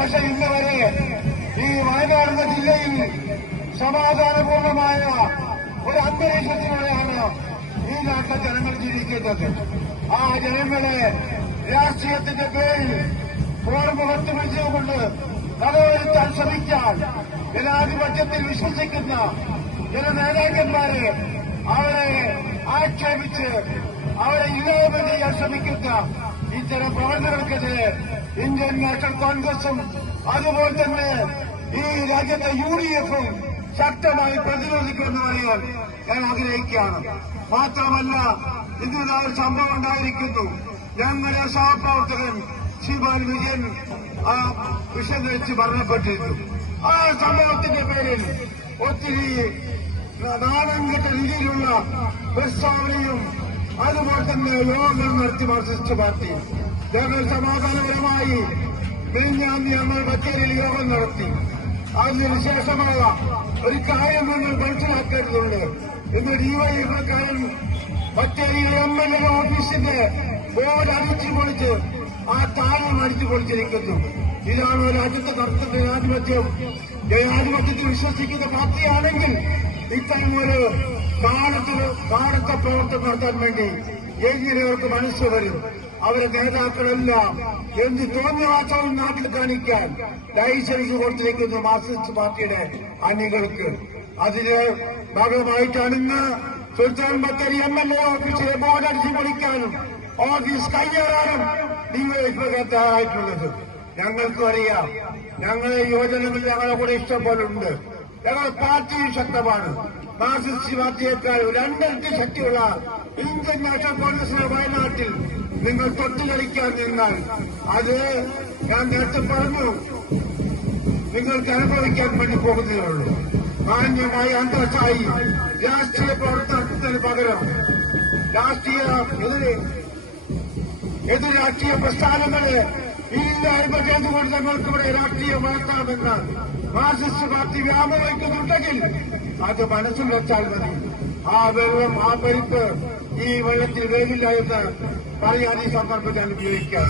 ശേഷം ഇന്ന് വരെ ഈ വയനാട് ജില്ലയിൽ സമാധാനപൂർണമായ ഒരു അന്തരീക്ഷത്തിലൂടെയാണ് ഈ നാട്ടിലെ ജനങ്ങൾ ജീവിക്കുന്നത്. ആ ജനങ്ങളെ രാഷ്ട്രീയത്തിന്റെ പേരിൽ പോർമുഖത്ത് വിളിച്ചുകൊണ്ട് കഥവരുത്താൻ ശ്രമിക്കാൻ ജനാധിപത്യത്തിൽ വിശ്വസിക്കുന്ന ചില നേതാക്കന്മാരെ അവരെ ആക്ഷേപിച്ച് അവരെ ഇല്ലായ്മ ചെയ്യാൻ ശ്രമിക്കുന്ന ഇത്തരം പ്രവർത്തകർക്കെതിരെ ഇന്ത്യൻ നാഷണൽ കോൺഗ്രസും അതുപോലെ തന്നെ ഈ രാജ്യത്തെ UDF-ഉം ശക്തമായി പ്രതിരോധിക്കുമെന്ന് പറയാൻ ഞാൻ ആഗ്രഹിക്കുകയാണ്. മാത്രമല്ല, ഇതിന് ഒരു സംഭവം ഉണ്ടായിരിക്കുന്നു. ഞങ്ങളുടെ സഹപ്രവർത്തകൻ ശ്രീമാൻ വിജയൻ ആ വിഷം കഴിച്ച് മരണപ്പെട്ടിരുന്നു. ആ സംഭവത്തിന്റെ പേരിൽ ഒത്തിരി നാണം കെട്ട രീതിയിലുള്ള പ്രസ്താവനയും അതുപോലെ തന്നെ യോഗങ്ങൾ നടത്തി മാർക്സിസ്റ്റ് പാർട്ടി. ഞങ്ങൾ സമാധാനപരമായി മിനിഞ്ഞാന്ന് ഞങ്ങൾ ബത്തേരിയിൽ യോഗം നടത്തി. അതിനുശേഷമുള്ള ഒരു കാര്യം നിങ്ങൾ മനസ്സിലാക്കേണ്ടതുണ്ട്. ഇന്ന് ഡിവൈഎഫ്ഐക്കാരൻ ബത്തേരിയിലെ MLA ഓഫീസിന്റെ ബോർഡ് അടിച്ചു പൊളിച്ച് ആ താളം അടിച്ചു പൊളിച്ചിരിക്കുന്നു. ഇതാണ് രാജ്യത്ത് നടത്തുന്ന ജനാധിപത്യം. ജനാധിപത്യത്തിൽ വിശ്വസിക്കുന്ന പാർട്ടിയാണെങ്കിൽ ഇത്തരം ഒരു കാടത്തെ പ്രവർത്തനം നടത്താൻ വേണ്ടി എങ്ങനെയവർക്ക് മനസ്സ് വരും? അവരെ നേതാക്കളെല്ലാം എന്ത് തോന്നിവാസവും നാട്ടിൽ കാണിക്കാൻ ലൈസൻസ് കൊടുത്തിരിക്കുന്നു മാർക്സിസ്റ്റ് പാർട്ടിയുടെ അണികൾക്ക്. അതിന് ഭാഗമായിട്ടാണ് ഇന്ന് സുൽത്താൻ ബത്തേരി MLA ഓഫീസിലെ ബോർഡ് അടിച്ചു പൊളിക്കാനും ഓഫീസ് കയ്യേറാനും ഡിവൈഎഫ്ഐ തയ്യാറായിട്ടുള്ളത്. ഞങ്ങൾക്കും അറിയാം, ഞങ്ങളെ യുവജനങ്ങൾ ഞങ്ങളെ കൂടെ ഇഷ്ടംപോലുണ്ട്. ഞങ്ങളുടെ പാർട്ടിയും ശക്തമാണ്. മാർക്സിസ്റ്റ് പാർട്ടിയേക്കാൾ 2 ഇരട്ടി ശക്തിയുള്ള ഇന്ത്യൻ നാഷണൽ കോൺഗ്രസിന്റെ വയനാട്ടിൽ നിങ്ങൾ തൊട്ടുകളിക്കാൻ നിന്നാൽ അത് ഞാൻ നേരത്തെ പറഞ്ഞു, നിങ്ങൾക്ക് അനുഭവിക്കാൻ വേണ്ടി പോകുന്നതേയുള്ളൂ. മാന്യമായി അന്തസ്സായി രാഷ്ട്രീയ പ്രവർത്തനത്തിന് പകരം എതിർ രാഷ്ട്രീയ പ്രസ്ഥാനങ്ങളെ ഇല്ലായ്മ ചെയ്തുകൊണ്ട് ഞങ്ങൾക്കിവിടെ രാഷ്ട്രീയം വളർത്താമെന്ന് മാർക്സിസ്റ്റ് പാർട്ടി വ്യാമോഹിക്കുന്നുണ്ടെങ്കിൽ അത് മനസ്സിൽ വെച്ചാൽ മതി. ആ വെള്ളം, ആ പരിപ്പ് ഈ വെള്ളത്തിൽ വേവില്ല എന്ന് പറയാൻ ഈ സന്ദർഭത്തിൽ ഉപയോഗിക്കാം.